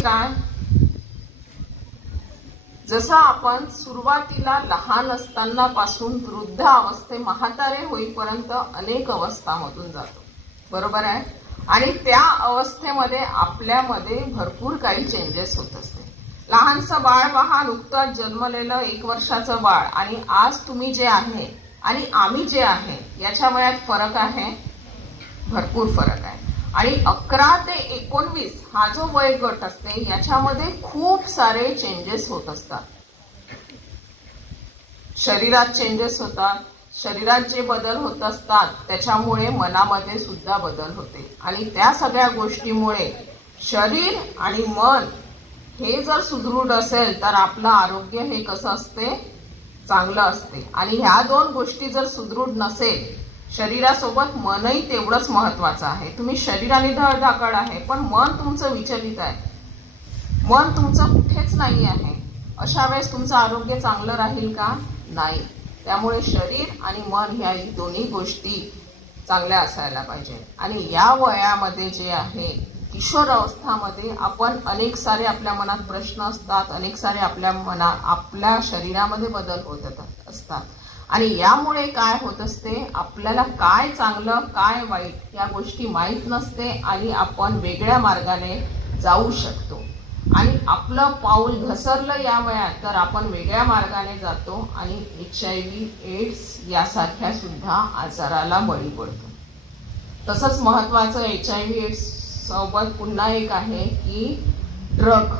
काय, जसं आपण सुरुवातीला लहान असताना पासून वृद्ध अवस्थे म्हातारे होईपर्यंत अनेक अवस्थांमधून जातो, बरोबर आहे. आणि त्या अवस्थेमध्ये आपल्यामध्ये भरपूर काही चेंजेस होत असते. लहानसं बाळ पहा, नुकतंच जन्मलेलं 1 वर्षाचं बाळ आणि आज तुम्ही जे आहे आणि आम्ही जे आहे याच्या वयात फरक आहे, भरपूर फरक आहे. आणि 11 ते 19 हा जो वयोगट असते याच्यामध्ये खूप सारे चेंजेस होत असतात. शरीरात चेंजेस होतात, शरीरात जे बदल होत असतात त्याच्यामुळे मनामध्ये सुद्धा बदल होते. आणि त्या सगळ्या गोष्टीमुळे शरीर आणि मन हे जर सुदृढ असेल तर आपलं आरोग्य हे कसं असते, चांगलं असते. आणि ह्या 2 गोष्टी जर सुदृढ नसेल, शरीरासोबत मनही तेवढंच महत्वाचं आहे. तुम्ही शरीराने धडधाकड आहे पण मन तुमचं विचलित आहे, मन तुमचं कुठेच नाही आहे. अशा वेळेस तुमचं आरोग्य चांगलं राहील का, नाही. त्यामुळे शरीर आणि मन ह्या दोन्ही गोष्टी चांगल्या असायला पाहिजे. आणि या वयामध्ये जे आहे किशोर अवस्थामध्ये आपण अनेक सारे आपल्या मनात प्रश्न असतात, अनेक सारे आपल्या शरीरामध्ये बदल होत असतात. आणि यामुळे काय होत असते, आपल्याला काय चांगलं काय वाईट या गोष्टी माहीत नसते आणि आपण वेगळ्या मार्गाने जाऊ शकतो. आणि आपलं पाऊल घसरलं या वयात तर आपण वेगळ्या मार्गाने जातो आणि HIV, एड्स यासारख्या सुद्धा आजाराला बळी पडतो. तसंच महत्वाचं HIV, एड्स सोबत पुन्हा एक आहे की ड्रग,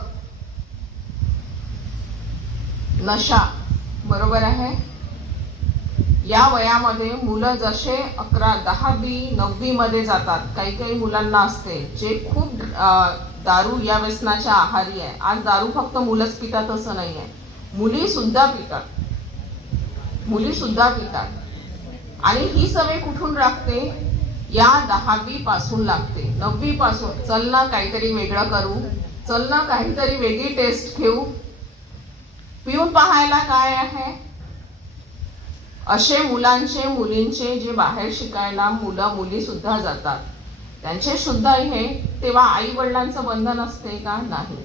नशा, बरोबर आहे. या वयामध्ये मुलं जसे 11, 10वी, 9वी मध्ये जातात, काही काही मुलांना असते जे खूप दारू या व्यसनाच्या आहारी आहे. आज दारू फक्त मुलंच पितात असं नाही आहे, मुली सुद्धा पितात. आणि ही सवय कुठून लागते, या 10वी पासून लागते. 9वी पासून चल ना काहीतरी वेगळं करू, चल ना काहीतरी वेगळी टेस्ट घेऊ, पिऊन पाहायला काय आहे. असे मुलांचे मुलींचे जे बाहेर शिकायला मुलं मुली सुद्धा जातात त्यांचे सुद्धा हे, तेव्हा आई वडिलांचं बंधन असते का, नाही.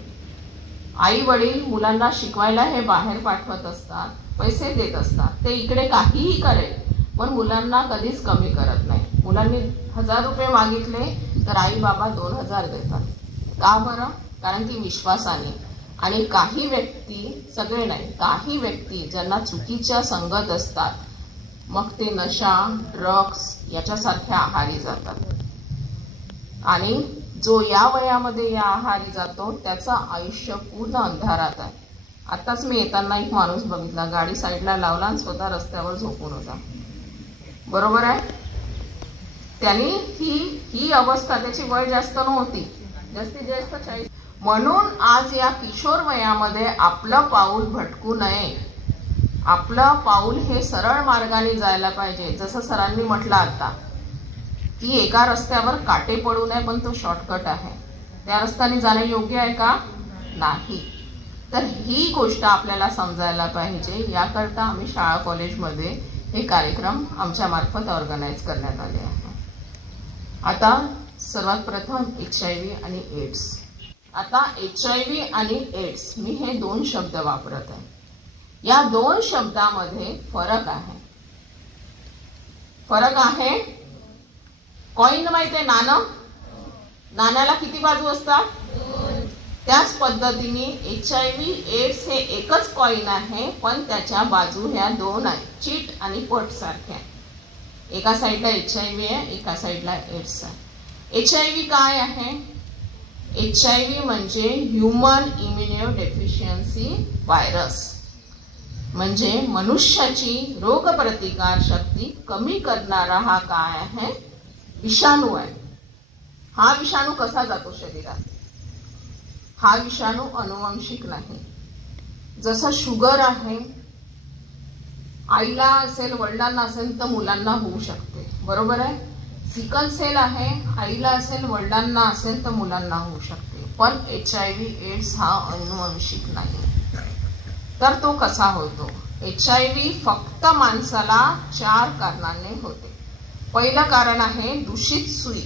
आई वडील मुलांना शिकवायला हे बाहेर पाठवत असतात, पैसे देत असतात, ते इकडे काहीही करेल पण मुलांना कधीच कमी करत नाही. मुलांनी 1000 रुपये मागितले तर आई बाबा 2000 देतात. का बरं, कारण ती विश्वासाने. आणि काही व्यक्ती, सगळे नाही, काही व्यक्ती ज्यांना चुकीच्या संगत असतात मग ते नशा, ड्रग्स याच्यासारख्या आहारी जातात. आणि जो या वयामध्ये या आहारी जातो त्याचं आयुष्य पूर्ण अंधारात आहे. आताच मी येताना एक माणूस बघितला, गाडी साईडला लावला आणि स्वतः रस्त्यावर झोपून होता, बरोबर आहे. त्यांनी ही अवस्था, त्याची वय जास्त नव्हती, जास्तीत जास्त 40. म्हणून आज या किशोर वयामध्ये आपलं पाऊल भटकू नये. आपलं पाऊल हे सरळ मार्गाने जायला पाहिजे. जसं सरांनी म्हटलं आता की एका रस्त्यावर काटे पडू नये पण तो शॉर्टकट आहे, त्या रस्त्याने जाणं योग्य आहे का, नाही. तर ही गोष्ट आपल्याला समजायला पाहिजे. याकरता आम्ही शाळा कॉलेजमध्ये हे कार्यक्रम आमच्या मार्फत ऑर्गनाईज करण्यात आले आहे. आता सर्वात प्रथम HIV आणि एड्स. आता HIV आणि एड्स मी हे 2 शब्द वापरत आहे. या 2 शब्दामध्ये फरक आहे. फरक आहे. कॉइन माहिती आहे, नाण्याला किती बाजू असतात, त्याच पद्धतीने HIV, एड्स हे एकच कॉइन आहे पण त्याच्या बाजू ह्या 2 आहेत, चीट आणि पट सारख्या. एका साईडला HIV आहे, एका साईडला एड्स आहे. HIV काय आहे, HIV म्हणजे ह्यूमन इम्युनो डेफिशियन्सी व्हायरस, म्हणजे मनुष्याची रोगप्रतिकार शक्ती कमी करणारा हा काय आहे, विषाणू आहे. हा विषाणू कसा जातो शरीरात, हा विषाणू अनुवंशिक नाही. जसं शुगर आहे, आईला असेल वडिलांना असेल तर मुलांना होऊ शकते, बरोबर आहे. सिकल सेल आहे, आईला असेल वडिलांना असेल तर मुलांना होऊ शकते. पण HIV, एड्स हा अनुवंशिक नाही. तर तो कसा होतो, HIV फक्त माणसाला 4 कारणांनी होते. पहिलं कारण आहे दूषित सुई.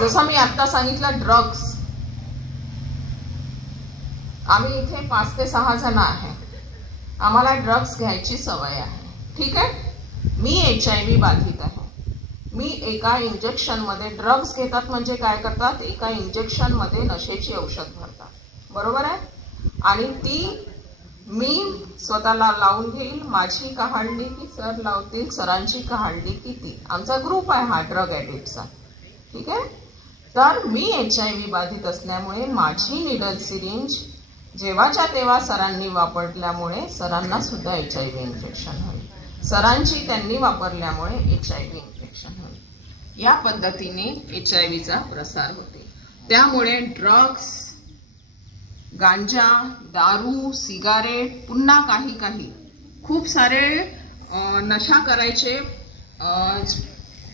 जसं मी आता सांगितलं ड्रग्स, आम्ही इथे 5 ते 6 जण आहे, आम्हाला ड्रग्स घ्यायची सवय आहे, ठीक आहे। मी HIV बाधित आहे, मी एका इंजेक्शन मध्ये ड्रग्स घेतात म्हणजे काय करतात, एका इंजेक्शन मध्ये नशेची औषध भरतात, बरोबर आहे। आणि ती मी स्वतःला लावून घेईल, माझी कहाणी की सर लावतील, सरांची कहाणी की ती, आमचा ग्रुप आहे हा ड्रग ॲडिक्टचा, ठीक आहे। तर मी HIV बाधित असल्यामुळे माझी निडल सिरिंज जेव्हाच्या तेव्हा सरांनी वापरल्यामुळे सरांना सुद्धा HIV इन्फेक्शन होईल, सरांची त्यांनी वापरल्यामुळे HIV इन्फेक्शन होईल। या पद्धतीने HIVचा प्रसार होते। त्यामुळे ड्रग्स, गांजा, दारू, सिगारेट, पुन्हा काही खूप सारे नशा करायचे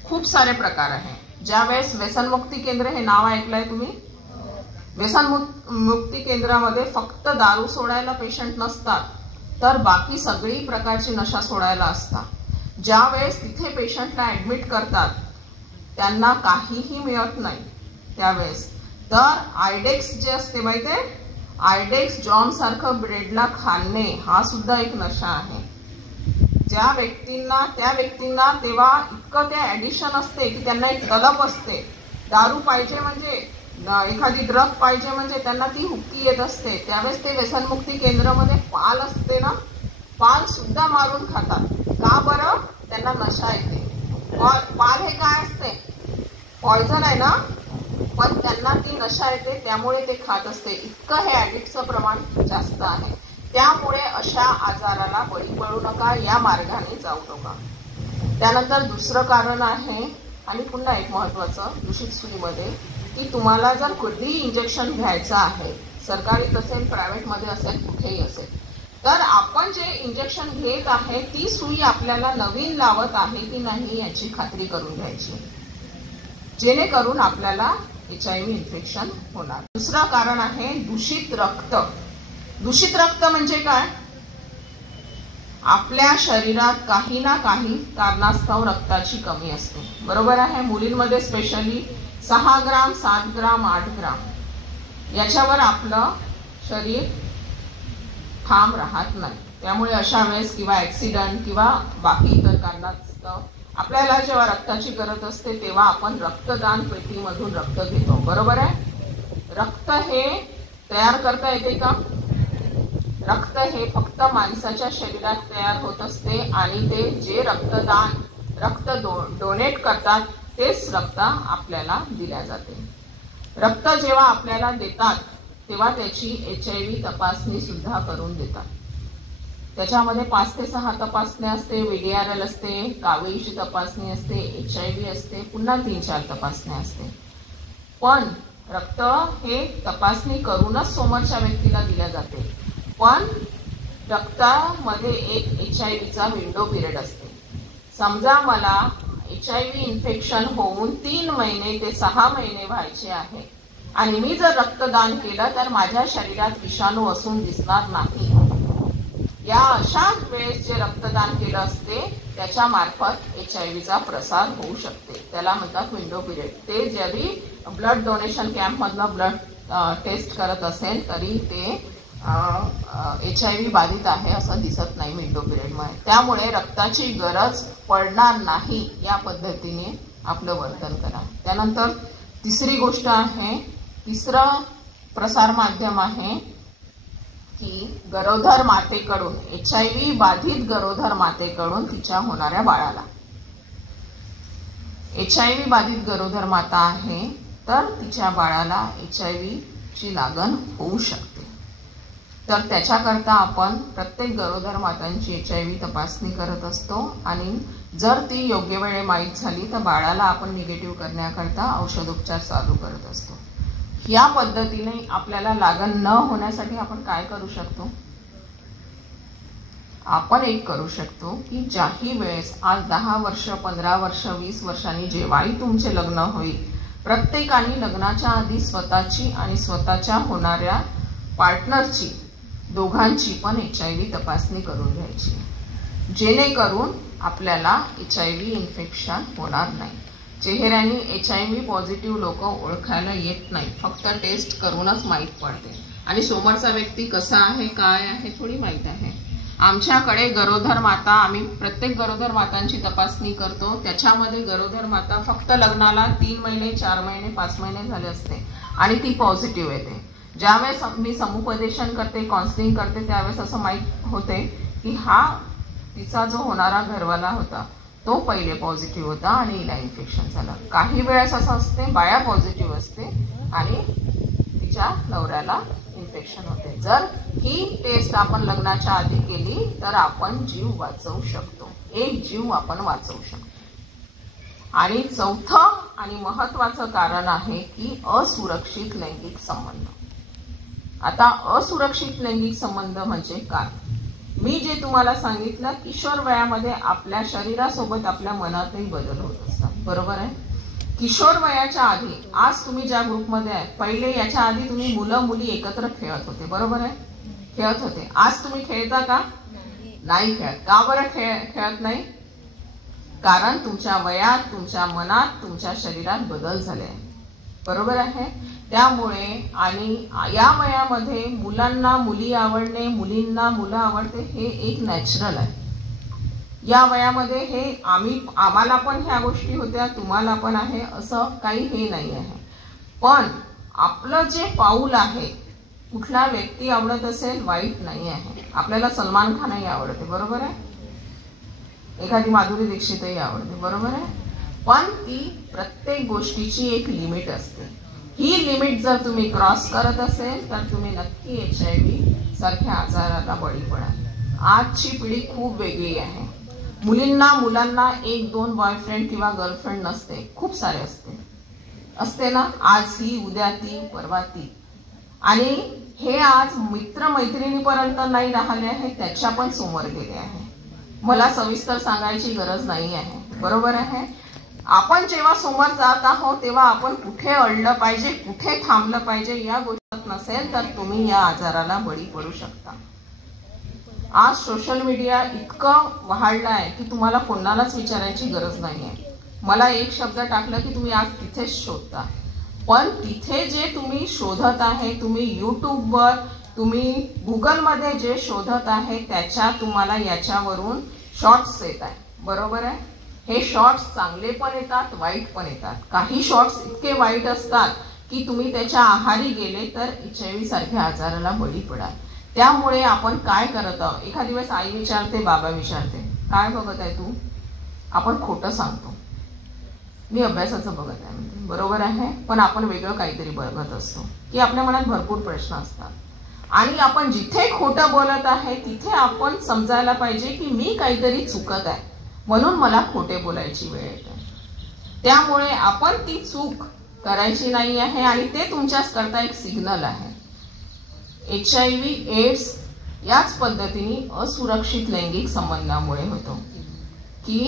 खूप सारे प्रकार आहे। ज्यावेळेस व्यसनमुक्ती केंद्र हे नाव ऐकलंय तुम्ही, व्यसनमुक्ती केंद्रामध्ये फक्त दारू सोडायला पेशंट नसतात, तर बाकी सगळी प्रकारची नशा सोडायला असतात। ज्यावेळेस तिथे पेशंटला ऍडमिट करतात त्यांना काहीही मिळत नाही त्यावेळेस, तर आयडेक्स जे असते माहितीये, आयडेक्स जॉन सारखं ब्रेडला खाणे हा सुद्धा एक नशा आहे। त्या व्यक्तींना तेव्हा इतकं ते ऍडिशन असते की त्यांना एक तलब असते, दारू पाहिजे म्हणजे, एखादी ड्रग पाहिजे म्हणजे त्यांना ती हुक्की येत असते। त्यावेळेस ते व्यसनमुक्ती केंद्रामध्ये पाल असते ना, पाल सुद्धा मारून खातात, का बरं, त्यांना नशा येते। पाल हे काय असते, पॉयझन आहे ना, पण त्यांना ती नशा येते त्यामुळे ते खात असते, इतकं हे ऍडिक्टचं प्रमाण जास्त आहे। त्यामुळे अशा आजाराला बळी पडू नका, या मार्गाने जाऊ नका। त्यानंतर दुसरं कारण आहे, आणि पुन्हा एक महत्वाचं दूषित सुईमध्ये, की तुम्हाला जर कधी इंजेक्शन घ्यायचं आहे, सरकारीत असेल, प्रायव्हेटमध्ये असेल, कुठेही असेल, तर आपण जे इंजेक्शन घेत आहे ती सुई आपल्याला नवीन लावत आहे की नाही याची खात्री करून घ्यायची, जेणेकरून आपल्याला HIV इन्फेक्शन होणार। दुसरं कारण आहे दूषित रक्त। दूषित रक्त म्हणजे काय, आपल्या शरीरात काही ना काही कारणास्तव रक्ताची कमी असते, बरोबर आहे। मुलींमध्ये स्पेशली 6 ग्राम, 7 ग्राम, 8 ग्राम याच्यावर आपलं शरीर ठाम राहत नाही। त्यामुळे अशा वेळेस किंवा ऍक्सिडेंट किंवा बाकी इतर कारणास्तव आपल्याला जेव्हा रक्ताची गरज असते तेव्हा आपण रक्तदान पेटीमधून रक्त घेतो, बरोबर आहे। रक्त हे तयार करता येते का, रक्त हे फक्त माणसाच्या शरीरात तयार होत असते, आणि ते जे रक्त डोनेट करतात तेच रक्त आपल्याला दिल्या जाते। रक्त जेव्हा आपल्याला देतात तेव्हा त्याची HIV तपासणी सुद्धा करून देतात। त्याच्यामध्ये 5 ते 6 तपासण्या असते, VDRL असते, कावीळीची तपासणी असते, HIV असते, पुन्हा 3-4 तपासण्या असते। पण रक्त हे तपासणी करूनच समोरच्या व्यक्तीला दिल्या जाते, पण रक्तामध्ये एक HIVचा विंडो पिरियड असते। समजा मला HIV इन्फेक्शन होऊन 3 महिने ते 6 महिने व्हायचे आहे, आणि मी जर रक्तदान केलं तर माझ्या शरीरात विषाणू असून दिसणार नाही। या अशा वेळेस जे रक्तदान केलं असते त्याच्या मार्फत HIVचा प्रसार होऊ शकते, त्याला म्हणतात विंडो पिरियड। ते जरी ब्लड डोनेशन कॅम्प मधलं ब्लड टेस्ट करत असेल तरी ते HIV बाधित आहे असं दिसत नाही विंडो पिरियडमध्ये। त्यामुळे रक्ताची गरज पडणार नाही या पद्धतीने आपलं वर्तन करा। त्यानंतर तिसरी गोष्ट आहे, तिसरं प्रसार माध्यम आहे की गरोदर मातेकडून, HIV बाधित गरोदर मातेकडून तिच्या होणाऱ्या बाळाला। HIV बाधित गरोदर माता आहे तर तिच्या बाळाला HIV ची लागण होऊ शकते, तर त्याच्याकरता आपण प्रत्येक गरोदर मातांची HIV तपासणी करत असतो, आणि जर ती योग्य वेळे माहीत झाली तर बाळाला आपण निगेटिव्ह करण्याकरता औषधोपचार चालू करत असतो। या पद्धतीने आपल्याला लागण न होण्यासाठी आपण काय करू शकतो, आपण एक करू शकतो की ज्याही वेळेस आज 10 वर्ष, 15 वर्ष, 20 वर्षांनी जेव्हाही तुमचे लग्न होईल, प्रत्येकाने लग्नाच्या आधी स्वतःची आणि स्वतःच्या होणाऱ्या पार्टनरची, दोघांची पण HIV तपासणी करून घ्यायची, जेणेकरून आपल्याला HIV इन्फेक्शन होणार नाही। चेहऱ्याने HIV पॉझिटिव्ह लोक ओळखायला येत नाही, फक्त टेस्ट करूनच माहीत पडते। आणि समोरचा व्यक्ती कसा आहे काय आहे थोडी माहिती आहे. आमच्याकडे गरोदर माता, आम्ही प्रत्येक गरोदर मातांची तपासणी करतो. त्याच्यामध्ये गरोदर माता फक्त लग्नाला 3 महिने 4 महिने 5 महिने झाले असते आणि ती पॉझिटिव्ह येते. ज्यावेळेस मी समुपदेशन करते, काउन्सिलिंग करते, त्यावेळेस असं माहीत होते की हा तिचा जो होणारा घरवाला होता तो पहिले पॉझिटिव्ह होता आणि हिला इन्फेक्शन झालं. काही वेळेस असं असते बाया पॉझिटिव्ह असते आणि तिच्या नवऱ्याला इन्फेक्शन होते. जर ही टेस्ट आपण लग्नाच्या आधी केली तर आपण जीव वाचवू शकतो. एक जीव आपण वाचवू शकतो. आणि चौथं आणि महत्वाचं कारण आहे की असुरक्षित लैंगिक संबंध. आता असुरक्षित लैंगिक संबंध म्हणजे काय? मी जे तुम्हाला सांगितलं, किशोर वयामध्ये आपल्या शरीरासोबत आपल्या मनातही बदल होत असतात, बरोबर आहे. किशोर वयाच्या आधी, आज तुम्ही ज्या ग्रुपमध्ये आहे, पहिले याच्या आधी तुम्ही मुलं मुली एकत्र खेळत होते, बरोबर आहे, खेळत होते. आज तुम्ही खेळता का? नाही खेळत. का बरं खेळत नाही? कारण तुमच्या वयात, तुमच्या मनात, तुमच्या शरीरात बदल झाले, बरोबर आहे. त्यामुळे आणि या वयामध्ये मुलांना मुली आवडणे, मुलींना मुलं आवडते हे एक नॅचरल आहे. या वयामध्ये हे आम्हाला पण ह्या गोष्टी होत्या, तुम्हाला पण आहे, असं काही हे नाही आहे. पण आपलं जे पाऊल आहे, कुठला व्यक्ती आवडत असेल वाईट नाही आहे. आपल्याला सलमान खानही आवडते, बरोबर आहे, एखादी माधुरी दीक्षितही आवडते, बरोबर आहे. पण ती प्रत्येक गोष्टीची एक लिमिट असते. ही लिमिट जर तुम्ही क्रॉस करत असेल तर तुम्ही नक्की HIV सारख्या आजाराला बळी पडाल. आजची पिढी खूप वेगळी आहे. मुलींना मुलांना 1-2 बॉयफ्रेंड किंवा गर्लफ्रेंड नसते, खूप सारे असते ना. आज ही, उद्या ती, परवा ती. आणि हे आज मित्र मैत्रिणीपर्यंत नाही राहिले आहे, त्याच्या पण समोर गेले आहे. मला सविस्तर सांगायची गरज नाही आहे, बरोबर आहे. आपण जेव्हा समोर जात आहोत तेव्हा आपण कुठे अडलं पाहिजे, कुठे थांबलं पाहिजे या गोष्टीत नसेल तर तुम्ही या आजाराला बळी पडू शकता. आज सोशल मीडिया इतकं वाढलं आहे की तुम्हाला कोणालाच विचारायची गरज नाही आहे. मला एक शब्द टाकलं की तुम्ही आज तिथेच शोधता. पण तिथे जे तुम्ही शोधत आहे, तुम्ही यूट्यूबवर, तुम्ही गुगलमध्ये जे शोधत आहे त्याच्या तुम्हाला याच्यावरून शॉर्ट्स येत आहे, बरोबर आहे. हे शॉर्ट्स चांगले पण येतात, वाईट पण येतात. काही शॉर्ट्स इतके वाईट असतात की तुम्ही त्याच्या आहारी गेले तर HIV सारख्या आजाराला बळी पडाल. त्यामुळे आपण काय करत आहोत, एखादी वेळेस आई विचारते, बाबा विचारते, काय बघत आहे तू? आपण खोटं सांगतो, मी अभ्यासाचं बघत आहे म्हणते, बरोबर आहे. पण आपण वेगळं काहीतरी बघत असतो की आपल्या मनात भरपूर प्रश्न असतात. आणि आपण जिथे खोटं बोलत आहे तिथे आपण समजायला पाहिजे की मी काहीतरी चुकत आहे, म्हणून मला खोटे बोलायची वेळ येते. त्यामुळे आपण ती चूक करायची नाही आहे आणि ते तुमच्याच करता एक सिग्नल आहे. HIV AIDS याच पद्धतीने असुरक्षित लैंगिक संबंधामुळे होतो की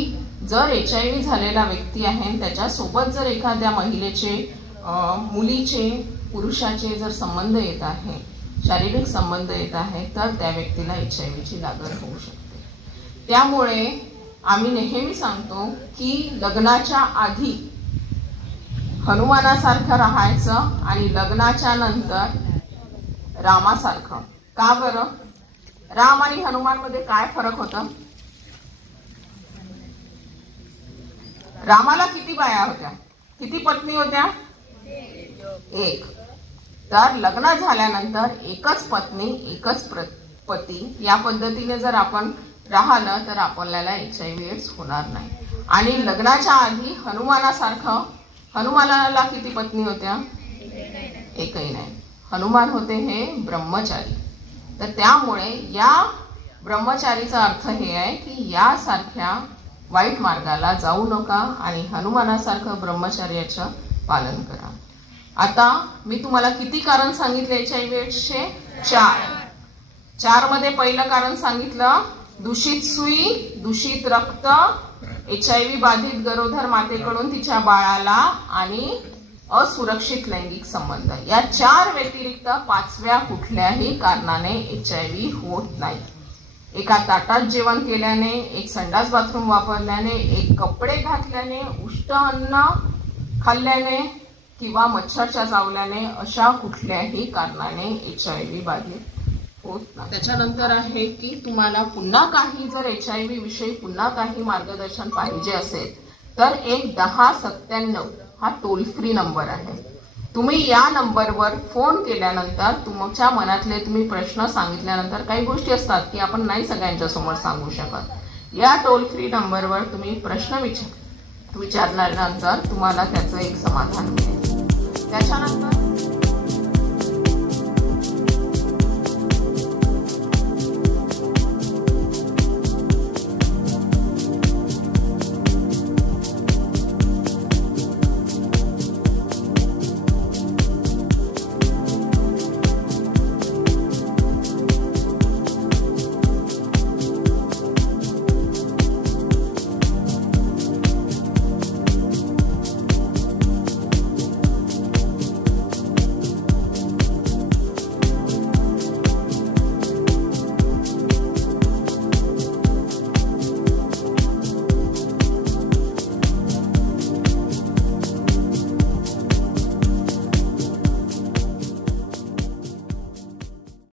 जर HIV झालेला व्यक्ती आहे त्याच्यासोबत जर एखाद्या महिलेचे, मुलीचे, पुरुषाचे जर संबंध येत आहे, शारीरिक संबंध येत आहे, तर त्या व्यक्तीला HIVची लागण होऊ शकते. त्यामुळे आम्ही नेहमी सांगतो की लग्नाच्या आधी हनुमानासारखं राहायचं आणि लग्नाच्या नंतर रामासारखं. का बरं? राम आणि हनुमान मध्ये काय फरक होता? रामाला किती बाया होत्या, किती पत्नी होत्या? एक. तर लग्न झाल्यानंतर एकच पत्नी एकच पती या पद्धतीने जर आपण राहिलं तर आपल्याला HIV AIDS होणार नाही. आणि लग्नाच्या आधी हनुमानासारखं, हनुमानाला किती पत्नी होत्या? एकही नाही. हनुमान होते हे ब्रह्मचारी. तर त्यामुळे या ब्रह्मचारीचा अर्थ हे आहे की यासारख्या वाईट मार्गाला जाऊ नका आणि हनुमानासारखं ब्रह्मचर्याचं पालन करा. आता मी तुम्हाला किती कारण सांगितले HIV एड्सचे? 4 मध्ये पहिलं कारण सांगितलं, दूषित सुई, दूषित रक्त, HIV बाधित गरोदर मातेकडून तिच्या बाळाला आणि असुरक्षित लैंगिक संबंध. या 4 व्यतिरिक्त 5व्या कुठल्याही कारणाने HIV होत नाही. एका ताटात जेवण केल्याने, एक संडास बाथरूम वापरल्याने, एक कपडे घातल्याने, उष्ट अन्न खाल्ल्याने किंवा मच्छरच्या चावल्याने अशा कुठल्याही कारणाने HIV बाधित होत नाही। त्याच्यानंतर आहे की तुम्हाला पुन्हा काही जर HIV विषयी पुन्हा काही मार्गदर्शन पाहिजे असेल तर 1097 हा टोल फ्री नंबर आहे। तुम्ही या नंबरवर फोन केल्यानंतर तुमच्या मनातले तुम्ही प्रश्न सांगितल्यानंतर काही गोष्टी असतात की आपण नाही सगळ्यांच्या समोर सांगू शकत, या टोल फ्री नंबरवर तुम्ही प्रश्न विचारल्यानंतर तुम्हाला त्याचं एक समाधान मिळेल। त्याच्यानंतर